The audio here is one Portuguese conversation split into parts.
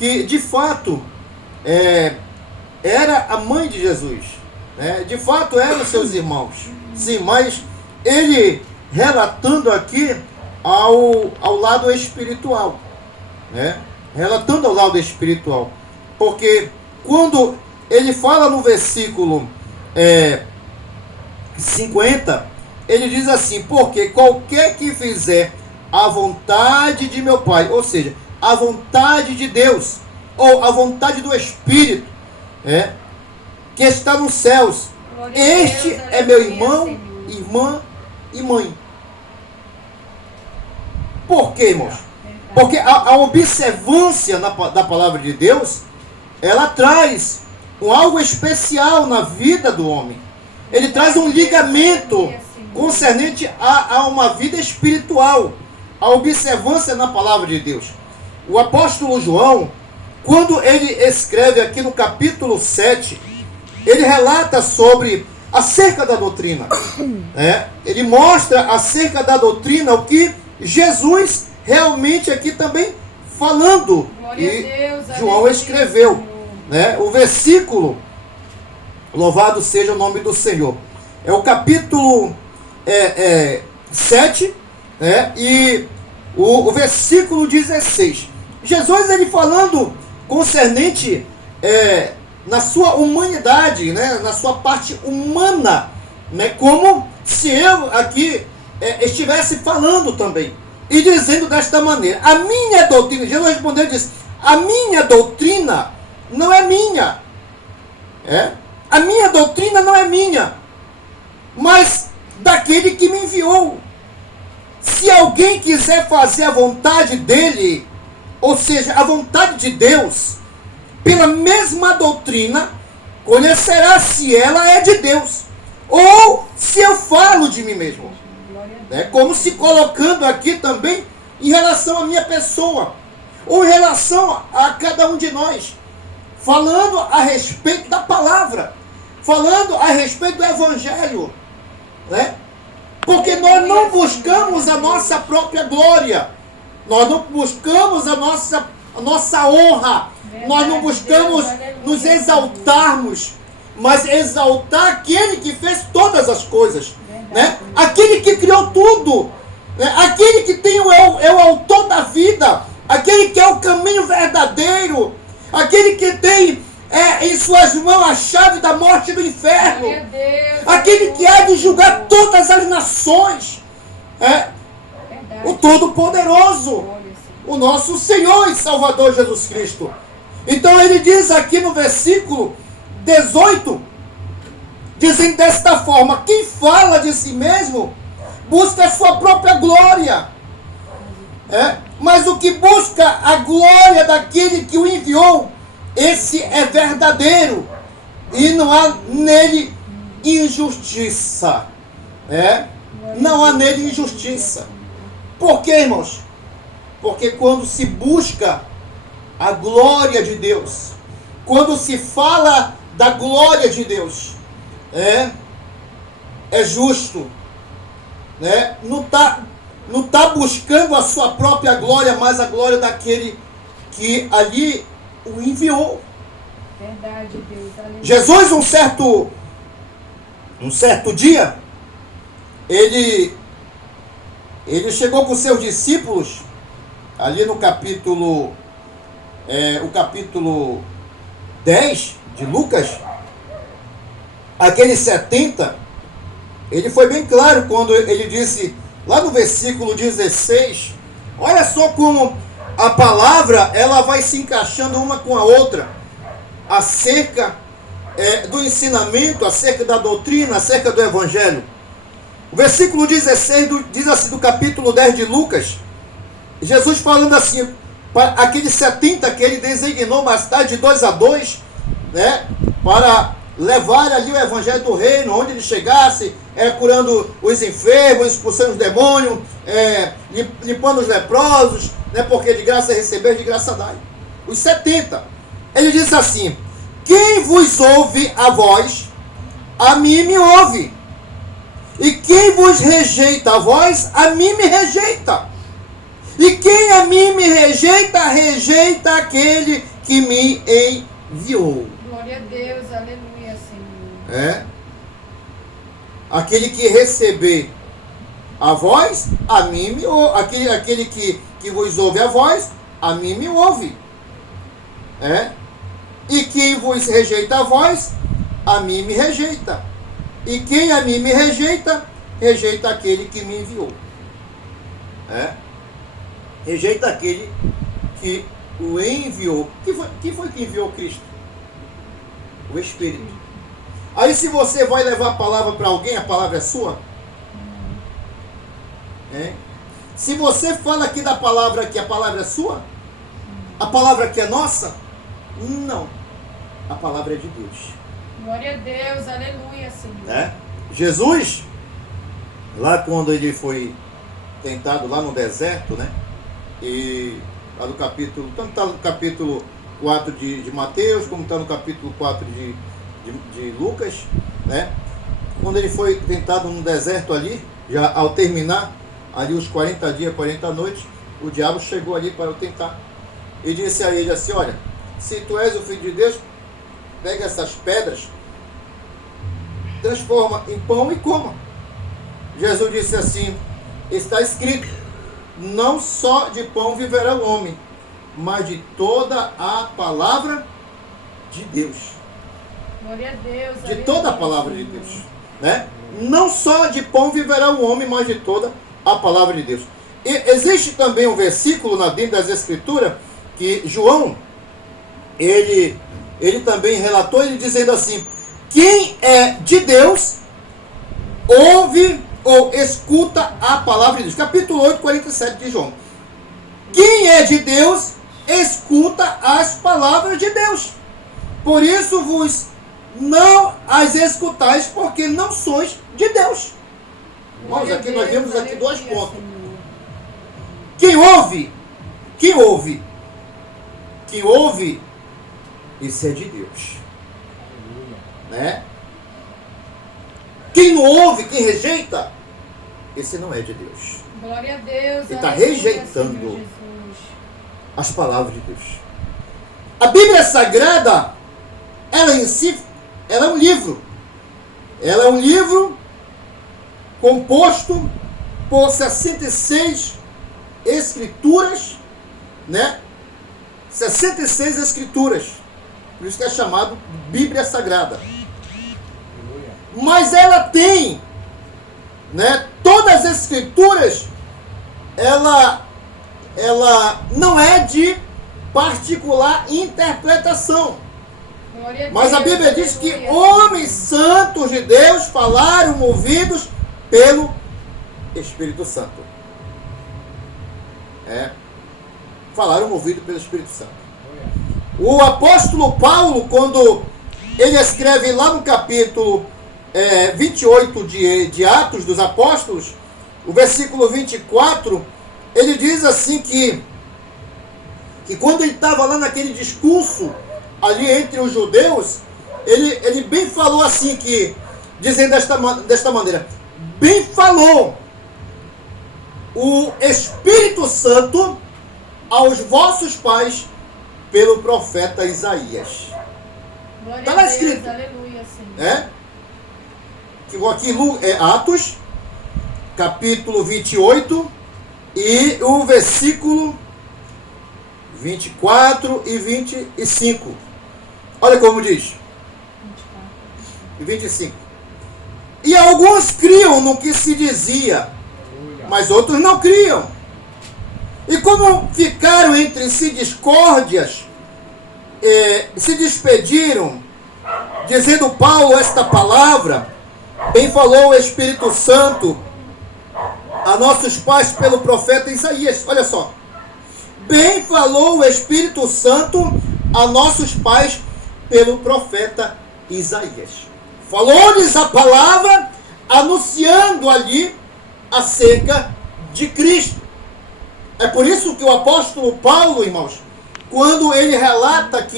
que de fato era a mãe de Jesus, né? De fato eram seus irmãos, sim, mas ele relatando aqui ao lado espiritual, né? Relatando ao lado espiritual, porque quando ele fala no versículo 50, ele diz assim: porque qualquer que fizer a vontade de meu Pai, ou seja, a vontade de Deus, ou a vontade do Espírito, que está nos céus, este é meu irmão, irmã e mãe. Por quê, irmãos? Porque a observância da palavra de Deus, ela traz algo especial na vida do homem. Ele traz um ligamento concernente a uma vida espiritual, a observância na palavra de Deus. O apóstolo João, quando ele escreve aqui no capítulo 7, ele relata acerca da doutrina. Ele mostra acerca da doutrina o que Jesus realmente aqui também falando. João escreveu. O versículo, louvado seja o nome do Senhor, é o capítulo 7, e o versículo 16. Jesus, ele falando concernente na sua humanidade, na sua parte humana, como se eu aqui estivesse falando também, e dizendo desta maneira: a minha doutrina, Jesus respondeu e disse: a minha doutrina não é minha, a minha doutrina não é minha, mas daquele que me enviou. Se alguém quiser fazer a vontade dele, ou seja, a vontade de Deus, pela mesma doutrina, conhecerá se ela é de Deus, ou se eu falo de mim mesmo. Como se colocando aqui também em relação à minha pessoa, ou em relação a cada um de nós, falando a respeito da palavra, falando a respeito do Evangelho, porque nós não buscamos a nossa própria glória, nós não buscamos a nossa honra, nós não buscamos nos exaltarmos, mas exaltar aquele que fez todas as coisas, aquele que criou tudo, aquele que tem é o autor da vida, aquele que é o caminho verdadeiro, aquele que tem em suas mãos a chave da morte e do inferno, aquele que há de julgar todas as nações, o Todo-Poderoso, o nosso Senhor e Salvador Jesus Cristo. Então ele diz aqui no versículo 18, dizendo desta forma: quem fala de si mesmo busca a sua própria glória, mas o que busca a glória daquele que o enviou, esse é verdadeiro, e não há nele injustiça. Não há nele injustiça. Por quê, irmãos? Porque quando se busca a glória de Deus, quando se fala da glória de Deus, é justo, não está buscando a sua própria glória, mas a glória daquele que ali o enviou. Verdade, Deus. Aleluia. Jesus, um certo dia, ele chegou com seus discípulos ali no capítulo o capítulo 10 de Lucas, aquele 70, ele foi bem claro quando ele disse, lá no versículo 16, olha só como a palavra ela vai se encaixando uma com a outra, acerca do ensinamento, acerca da doutrina, acerca do evangelho. O versículo 16 diz assim, do capítulo 10 de Lucas, Jesus falando assim, para aqueles 70 que ele designou mais tarde, de 2 a 2, para levar ali o evangelho do reino, onde ele chegasse, curando os enfermos, expulsando os demônios, limpando os leprosos, porque de graça recebeu, de graça dai. Os 70. Ele diz assim: quem vos ouve a vós, a mim me ouve. E quem vos rejeita a vós, a mim me rejeita. E quem a mim me rejeita, rejeita aquele que me enviou. Glória a Deus, aleluia, Senhor. É. Aquele que receber a voz, a mim me ouve. Aquele que vos ouve a voz, a mim me ouve. É. E quem vos rejeita a voz, a mim me rejeita. E quem a mim me rejeita, rejeita aquele que me enviou. É. Rejeita aquele que o enviou. Quem foi que enviou Cristo? O Espírito. Aí se você vai levar a palavra para alguém, a palavra é sua? É. Se você fala aqui da palavra aqui, a palavra é sua? A palavra aqui é nossa? Não. A palavra é de Deus. Glória a Deus, aleluia, Senhor. É. Jesus, lá quando ele foi tentado lá no deserto, né? E lá no capítulo, tanto está no capítulo 4 de Mateus, como está no capítulo 4 de Lucas, né? Quando ele foi tentado no deserto ali, já ao terminar ali os 40 dias, 40 noites, o diabo chegou ali para o tentar. E disse a ele assim: olha, se tu és o Filho de Deus, pega essas pedras, transforma em pão e coma. Jesus disse assim: está escrito, não só de pão viverá o homem, mas de toda a palavra de Deus. Glória a Deus. De toda a palavra de Deus. Né? Não só de pão viverá o homem, mas de toda a palavra de Deus. E existe também um versículo dentro das Escrituras que João, ele também relatou, ele dizendo assim: quem é de Deus, ouve ou escuta a palavra de Deus. Capítulo 8, 47 de João. Quem é de Deus, escuta as palavras de Deus. Por isso vos não as escutais, porque não sois de Deus. Irmãos, aqui nós vemos aqui dois pontos. Quem ouve, isso é de Deus. Né? Quem não ouve, quem rejeita, esse não é de Deus. Glória a Deus. Ele está rejeitando as palavras de Deus. A Bíblia Sagrada, ela em si, ela é um livro. Ela é um livro composto por 66 escrituras, né? 66 escrituras. Por isso que é chamado Bíblia Sagrada. Mas ela tem, né? Todas as escrituras, ela não é de particular interpretação. Mas a Bíblia diz que homens santos de Deus falaram movidos pelo Espírito Santo. Falaram movidos pelo Espírito Santo. O apóstolo Paulo, quando ele escreve lá no capítulo 28 de Atos dos Apóstolos, o versículo 24, ele diz assim que quando ele estava lá naquele discurso ali entre os judeus, ele bem falou assim, dizendo desta maneira: bem falou o Espírito Santo aos vossos pais pelo profeta Isaías. Está lá escrito. Aleluia, Senhor. Aqui Atos, capítulo 28 e o versículo 24 e 25. Olha como diz. 24 e 25. E alguns criam no que se dizia, mas outros não criam. E como ficaram entre si discórdias, se despediram, dizendo Paulo esta palavra: bem falou o Espírito Santo a nossos pais pelo profeta Isaías. Olha só. Bem falou o Espírito Santo a nossos pais pelo profeta Isaías. Falou-lhes a palavra, anunciando ali acerca de Cristo. É por isso que o apóstolo Paulo, irmãos, quando ele relata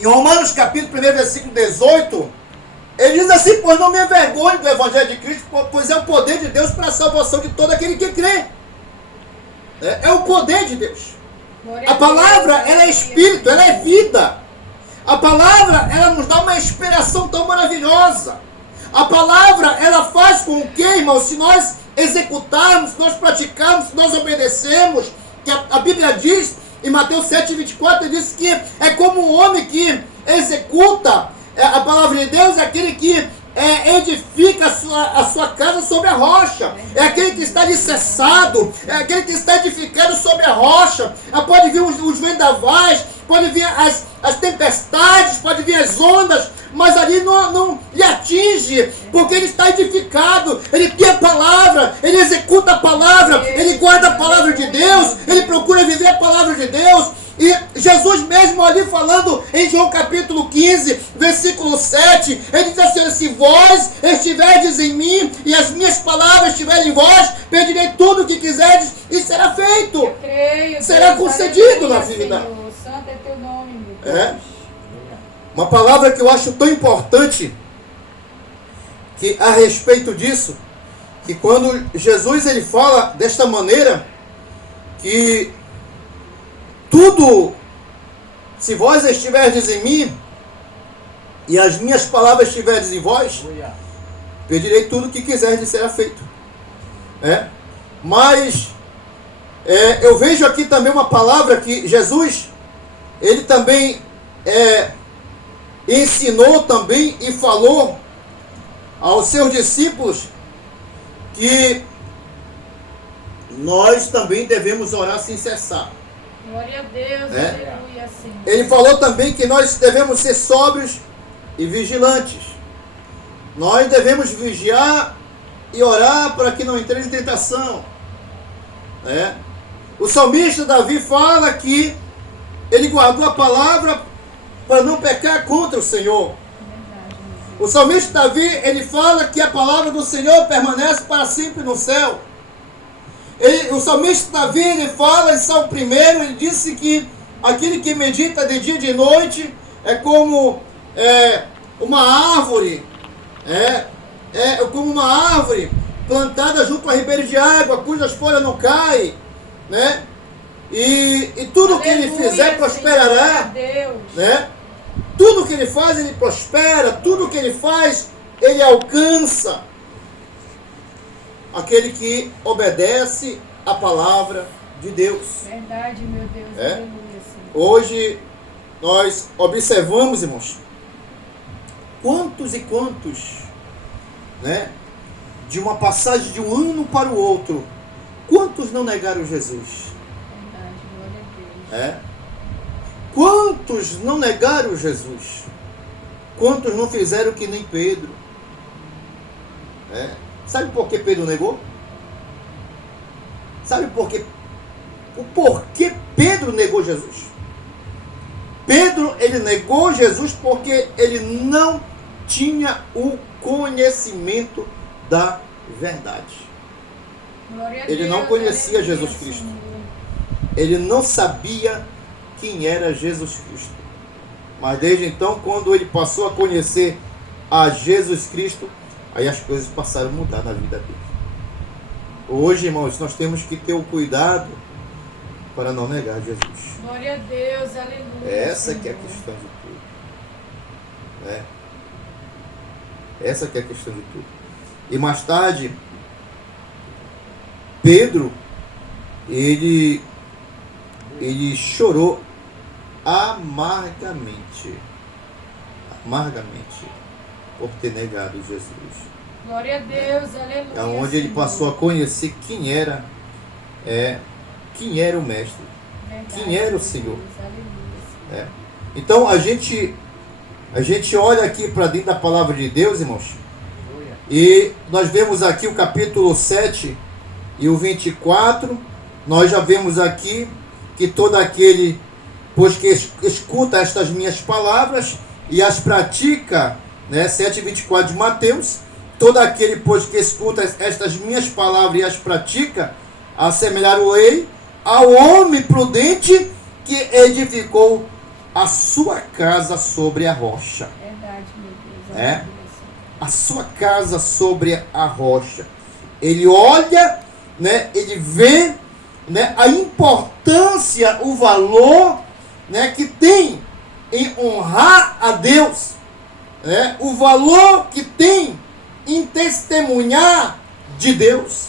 em Romanos capítulo 1, versículo 18, Ele diz assim: pois não me envergonhe do Evangelho de Cristo, pois é o poder de Deus para a salvação de todo aquele que crê. É o poder de Deus. A palavra, ela é espírito, ela é vida. A palavra, ela nos dá uma inspiração tão maravilhosa. A palavra, ela faz com que, irmãos, se nós executarmos, se nós praticarmos, se nós obedecemos, que a Bíblia diz, em Mateus 7,24, diz que é como um homem que executa a palavra de Deus, é aquele que edifica a sua casa sobre a rocha, é aquele que está alicerçado, é aquele que está edificado sobre a rocha. Pode vir os vendavais, pode vir as tempestades, pode vir as ondas, mas ali não lhe atinge, porque ele está edificado, ele tem a palavra, ele executa a palavra, ele guarda a palavra de Deus, ele procura viver a palavra de Deus. E Jesus mesmo ali falando em João capítulo 15, versículo 7, ele diz assim: se vós estiverdes em mim e as minhas palavras estiverem em vós, pedirei tudo o que quiserdes e será feito. Eu creio, será Deus, concedido aleluia, na vida. Senhor. Santo é teu nome, meu Deus. Uma palavra que eu acho tão importante que a respeito disso, que quando Jesus ele fala desta maneira, que tudo, se vós estiverdes em mim e as minhas palavras estiverdes em vós, pedirei tudo o que quiserdes e será feito. Mas eu vejo aqui também uma palavra que Jesus, ele também ensinou também e falou aos seus discípulos que nós também devemos orar sem cessar. Glória a Deus, aleluia, Senhor. Ele falou também que nós devemos ser sóbrios e vigilantes. Nós devemos vigiar e orar para que não entre em tentação. O salmista Davi fala que ele guardou a palavra para não pecar contra o Senhor. O salmista Davi, ele fala que a palavra do Senhor permanece para sempre no céu. O salmista Davi, ele fala em Salmo 1, ele disse que aquele que medita de dia e de noite é como uma árvore, como uma árvore plantada junto a ribeiros de água, cujas folhas não caem, e tudo que ele fizer prosperará, tudo que ele faz, ele prospera, tudo que ele faz, ele alcança. Aquele que obedece a palavra de Deus. Verdade, meu Deus, aleluia, Senhor. Hoje nós observamos, irmãos, quantos e quantos, de uma passagem de um ano para o outro, quantos não negaram Jesus? Verdade, glória a Deus. Quantos não negaram Jesus? Quantos não fizeram que nem Pedro? Sabe por que Pedro negou? Sabe o porquê Pedro negou Jesus? Pedro, ele negou Jesus porque ele não tinha o conhecimento da verdade. Glória a Ele Deus, não conhecia aleluia, Jesus Cristo. Senhor. Ele não sabia quem era Jesus Cristo. Mas desde então, quando ele passou a conhecer a Jesus Cristo, aí as coisas passaram a mudar na vida dele. Hoje, irmãos, nós temos que ter o cuidado para não negar Jesus. Glória a Deus, aleluia. Essa Senhor. que é a questão de tudo. Essa que é a questão de tudo. E mais tarde, Pedro, ele chorou amargamente por ter negado Jesus. Glória a Deus, aleluia. É onde ele passou a conhecer quem era o mestre, Verdade, quem era o Deus, Senhor. aleluia, Senhor. Então a gente olha aqui para dentro da palavra de Deus, irmãos, e nós vemos aqui o capítulo 7 e o 24, nós já vemos aqui que todo aquele, pois que escuta estas minhas palavras e as pratica, 7:24 de Mateus, todo aquele, pois que escuta estas minhas palavras e as pratica, assemelhar-o-ei ao homem prudente que edificou a sua casa sobre a rocha. Verdade, meu Deus. aleluia, Senhor. a sua casa sobre a rocha. Ele olha, né, ele vê, né, a importância, o valor, né, que tem em honrar a Deus, né, o valor que tem em testemunhar de Deus,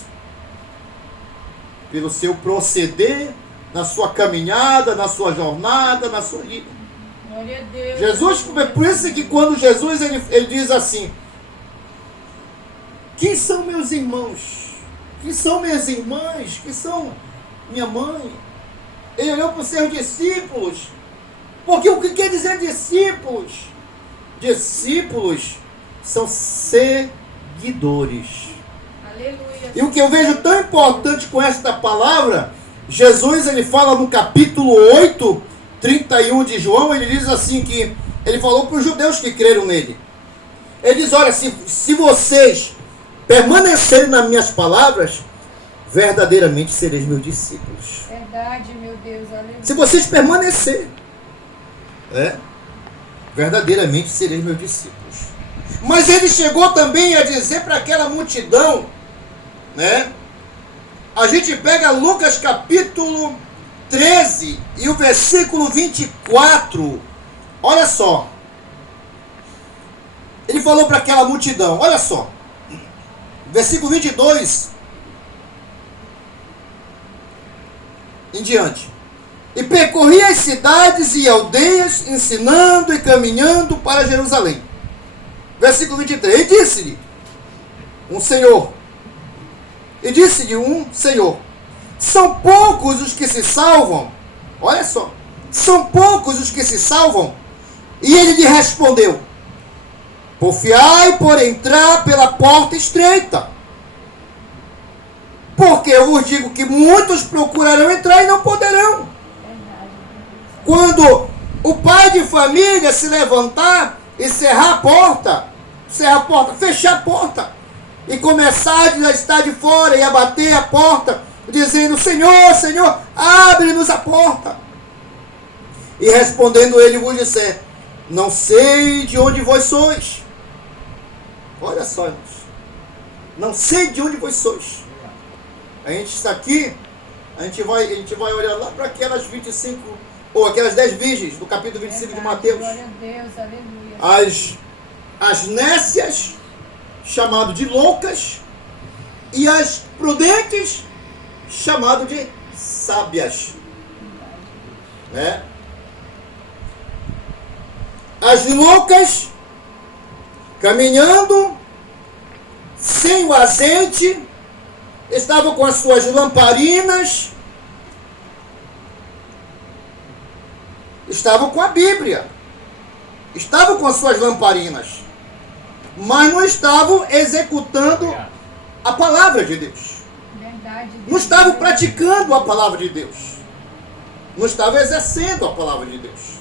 pelo seu proceder, na sua caminhada, na sua jornada, na sua vida. Glória a Deus. Jesus, por isso que quando Jesus ele diz assim: quem são meus irmãos? Quem são minhas irmãs? Quem são minha mãe? Ele olhou para os seus discípulos. Porque o que quer dizer discípulos? Discípulos são seguidores. Aleluia. E o que eu vejo tão importante com esta palavra, Jesus ele fala no capítulo 8, 31 de João, ele diz assim que ele falou para os judeus que creram nele. Ele diz: olha, se vocês permanecerem nas minhas palavras, verdadeiramente sereis meus discípulos. Verdade, meu Deus. Aleluia. Se vocês permanecerem, verdadeiramente sereis meus discípulos. Mas ele chegou também a dizer para aquela multidão, né? A gente pega Lucas capítulo 13 e o versículo 24. Olha só. Ele falou para aquela multidão, olha só. Versículo 22 em diante. E percorria as cidades e aldeias, ensinando e caminhando para Jerusalém. Versículo 23. E disse-lhe um Senhor. São poucos os que se salvam. Olha só. São poucos os que se salvam. E ele lhe respondeu: porfiai por entrar pela porta estreita. Porque eu vos digo que muitos procurarão entrar e não poderão. Quando o pai de família se levantar e fechar a porta, e começar a estar de fora e a bater a porta, dizendo: Senhor, Senhor, abre-nos a porta. E respondendo ele vos disser: não sei de onde vós sois. Olha só, irmãos. Não sei de onde vós sois. A gente está aqui, a gente vai olhar lá para aquelas 25, ou aquelas 10 virgens do capítulo 25 de Mateus. Glória a Deus, aleluia. As nécias, chamado de loucas, e as prudentes, chamado de sábias. Né? As loucas, caminhando, sem o azeite, estavam com as suas lamparinas, estavam com a Bíblia, estavam com as suas lamparinas, mas não estavam executando a palavra de Deus. Verdade, Deus. Não estavam praticando a palavra de Deus. Não estavam exercendo a palavra de Deus.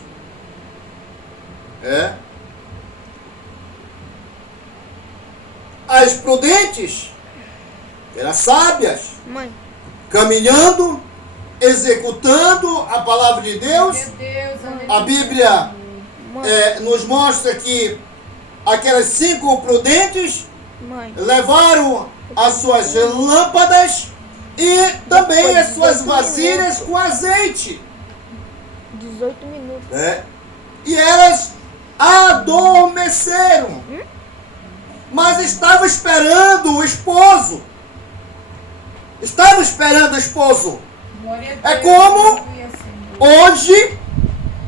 As prudentes eram sábias, caminhando, executando a palavra de Deus. Meu Deus, aleluia. A Bíblia nos mostra que aquelas 5 prudentes levaram as suas lâmpadas e também as suas vasilhas com azeite. 18 minutos. E elas adormeceram. Mas estavam esperando o esposo. Estavam esperando o esposo. Glória a Deus, É como aleluia, Senhor. hoje,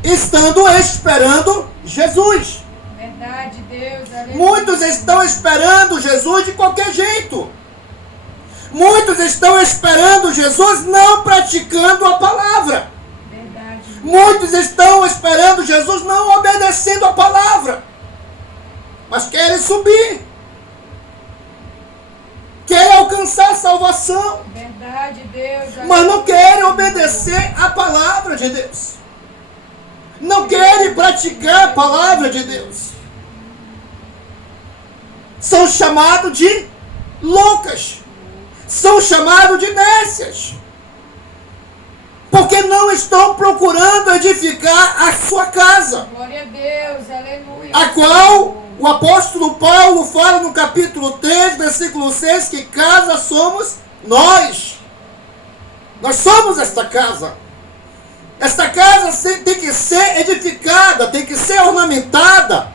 estando esperando Jesus. Verdade, Deus, aleluia. Muitos estão esperando Jesus de qualquer jeito. Muitos estão esperando Jesus não praticando a palavra. Verdade. Muitos estão esperando Jesus não obedecendo a palavra. Mas querem subir. Querem alcançar a salvação. Verdade, Deus, aleluia. Mas não querem obedecer a palavra de Deus. Não querem praticar a palavra de Deus. São chamados de loucas. São chamados de nécias. Porque não estão procurando edificar a sua casa, Glória a Deus, aleluia. a qual O apóstolo Paulo fala no capítulo 3, versículo 6, que casa somos nós. Nós somos esta casa. Esta casa tem que ser edificada, tem que ser ornamentada.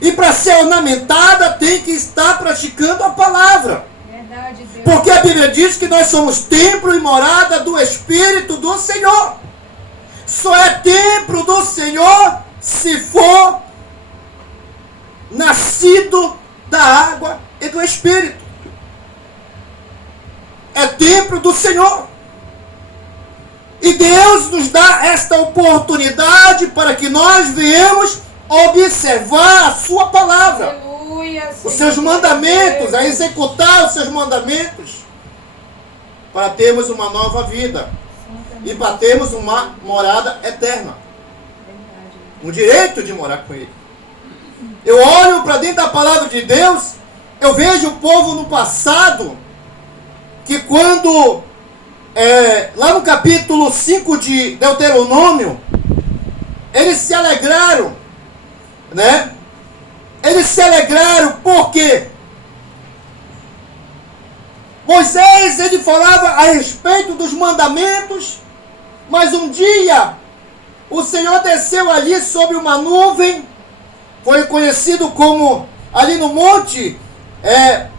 E para ser ornamentada tem que estar praticando a palavra. Verdade, Deus. Porque a Bíblia diz que nós somos templo e morada do Espírito do Senhor. Só é templo do Senhor se for nascido da água e do Espírito. É templo do Senhor. E Deus nos dá esta oportunidade para que nós venhamos observar a sua palavra. Aleluia, Os seus mandamentos, a executar os seus mandamentos, para termos uma nova vida e para termos uma morada eterna, um direito de morar com Ele. Eu olho para dentro da palavra de Deus, eu vejo o povo no passado, que quando, lá no capítulo 5 de Deuteronômio, eles se alegraram, né? Eles se alegraram porque Moisés, ele falava a respeito dos mandamentos, mas um dia o Senhor desceu ali sobre uma nuvem, foi conhecido como ali no monte,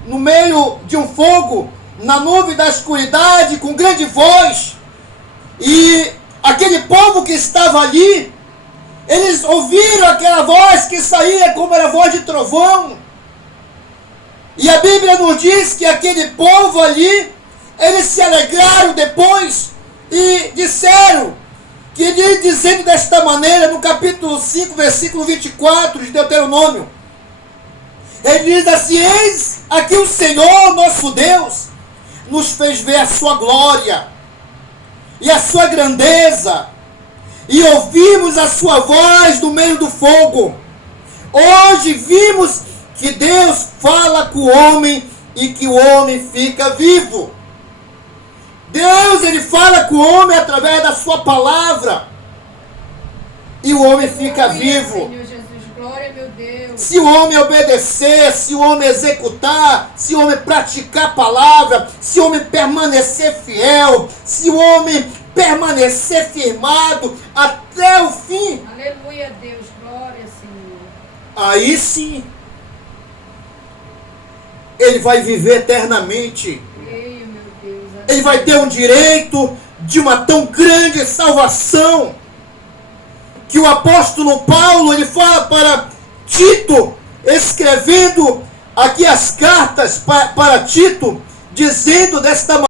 no meio de um fogo, na nuvem da escuridade, com grande voz, e aquele povo que estava ali, eles ouviram aquela voz que saía como era voz de trovão. E a Bíblia nos diz que aquele povo ali, eles se alegraram depois e disseram, dizendo desta maneira, no capítulo 5, versículo 24 de Deuteronômio, ele diz assim: eis aqui o Senhor, nosso Deus, nos fez ver a sua glória e a sua grandeza, e ouvimos a sua voz no meio do fogo. Hoje vimos que Deus fala com o homem e que o homem fica vivo. Deus, ele fala com o homem através da sua palavra, e o homem fica vivo. Senhor Jesus, glória, meu Deus. Se o homem obedecer, se o homem executar, se o homem praticar a palavra, se o homem permanecer fiel, se o homem permanecer firmado até o fim. Aleluia, Deus, glória, Senhor. Aí sim, ele vai viver eternamente. Creio, meu Deus. Ele vai ter um direito de uma tão grande salvação, que o apóstolo Paulo, ele fala para Tito, escrevendo aqui as cartas para Tito, dizendo desta maneira: